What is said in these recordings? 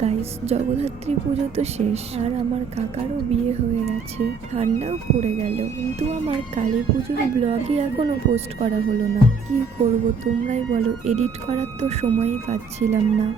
Guys, Jagaddhatri পুজো তো শেষ আর আমার কাকারও বিয়ে হয়ে গেছে, ঠান্ডাও পড়ে গেল, কিন্তু আমার কালী পুজোর ব্লগই এখনো পোস্ট করা হলো না। কি করব তোমরাই বলো, এডিট করার তো সময়ই পাচ্ছিলাম না।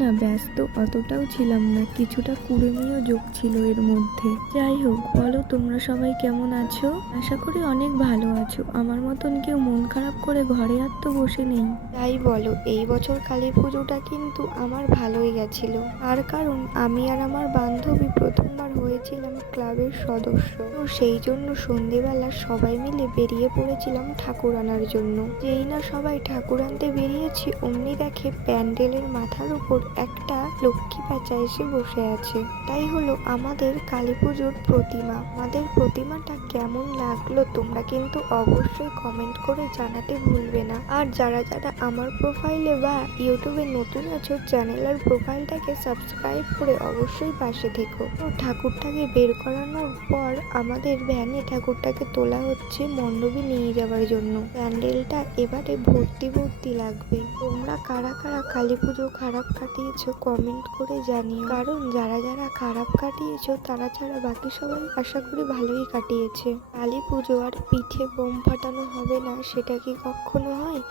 না ব্যস্ত অতটাও ছিলাম না, কিছুটা কুড়েমিও যোগ ছিল এর মধ্যে। যাই হোক, বলো তোমরা সবাই কেমন আছো? আশা করি অনেক ভালো আছো। আমার মতন কেউ মন খারাপ করে ঘরে আর তো বসে নেই। তাই বলো, এই বছর কালী পুজোটা কিন্তু আমার ভালোই গেছিল। আর কারণ আমি আর আমার বান্ধবী প্রথমবার হয়েছিলাম ক্লাবের সদস্য, তো সেই জন্য সন্ধেবেলা সবাই মিলে বেরিয়ে পড়েছিলাম ঠাকুর আনার জন্য। যেই না সবাই ঠাকুর আনতে বেরিয়েছি, অমনি দেখে প্যান্ডেলের মাথার উপর একটা লক্ষ্মী প্যাঁচা এসে বসে আছে। তাই হলো আমাদের কালী পুজোর প্রতিমা। আমাদের প্রতিমাটা কেমন লাগলো তোমরা কিন্তু অবশ্যই কমেন্ট করে জানাতে ভুলবে না। আর যারা যারা আমার প্রোফাইলে বা ইউটিউবে নতুন আছো, চ্যানেল আর প্রোফাইলটাকে সাবস্ক্রাইব করে অবশ্যই পাশে থেকো। তো ঠাকুরটাকে বের করানোর পর আমাদের ভ্যানে ঠাকুরটাকে তোলা হচ্ছে মণ্ডপে নিয়ে যাওয়ার জন্য। প্যান্ডেলটা এবারে ভর্তি লাগবে। তোমরা কারা কারা কালী পুজো খারাপ কাটিয়েছো কমেন্ট করে জানিও, কারণ যারা যারা খারাপ কাটিয়েছো তারা ছাড়া বাকি সবাই আশা করি ভালোই কাটিয়েছে। কালী পুজো আর পিঠে বোম ফাটানো হবে না সেটা কি কখনো হয়?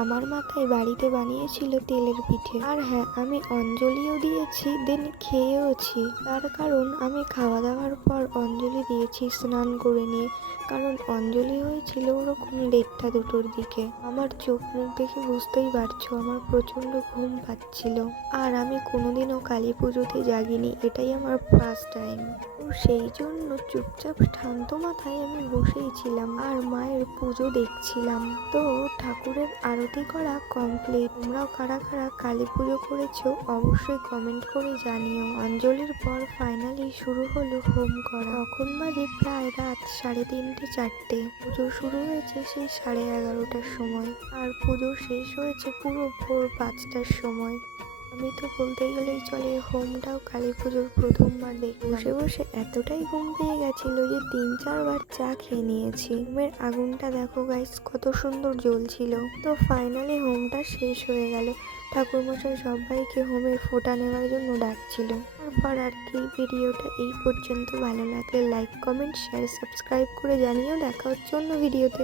আমার মাথায় বাড়িতে বানিয়েছিল তেলের পিঠে। আর হ্যাঁ, আমি অঞ্জলিও দিয়েছি, দেন খেয়েওছি। তার কারণ আমি খাওয়া দাওয়ার পর অঞ্জলি দিয়েছি স্নান করে নিয়ে, কারণ অঞ্জলি হয়েছিল ওরকম 1:30-2টোর দিকে। আমার চোখ মুখ দেখে বুঝতেই পারছো আমার প্রচন্ড ঘুম পাচ্ছিল। আর আমি কোনোদিনও কালী পুজোতে জাগিনি, এটাই আমার ফার্স্ট টাইম। তো সেই জন্য চুপচাপ শান্ত মাথায় আমি বসেই ছিলাম আর মায়ের পুজো দেখছিলাম। তো ঠাকুরের আরতি করা কমপ্লিট। তোমরাও কারা কারা কালী পুজো করেছো অবশ্যই কমেন্ট করে জানিও। অঞ্জলির পর ফাইনালি শুরু হলো হোম করা। তখন বাজে প্রায় রাত 3:30-4টে। পুজো শুরু হয়েছে সেই 11:30টার সময়, আর পুজো শেষ হয়েছে পুরো ভোর 5টার সময়। আমি তো বলতে গেলেই চলে হোমটাও কালী পুজোর প্রথমবার দেখলাম। বসে বসে এতটাই ঘুম পেয়ে গেছিল যে 3-4বার চা খেয়ে নিয়েছি। হোমের আগুনটা দেখো গাইস, কত সুন্দর জ্বলছিল। তো ফাইনালি হোমটা শেষ হয়ে গেল। ঠাকুরমশাই সবাইকে হোমের ফোঁটা নেওয়ার জন্য ডাকছিল। তারপর আর কি, ভিডিওটা এই পর্যন্ত। ভালো লাগলে লাইক, কমেন্ট, শেয়ার, সাবস্ক্রাইব করে জানিও। দেখা হচ্ছে অন্য ভিডিওতে।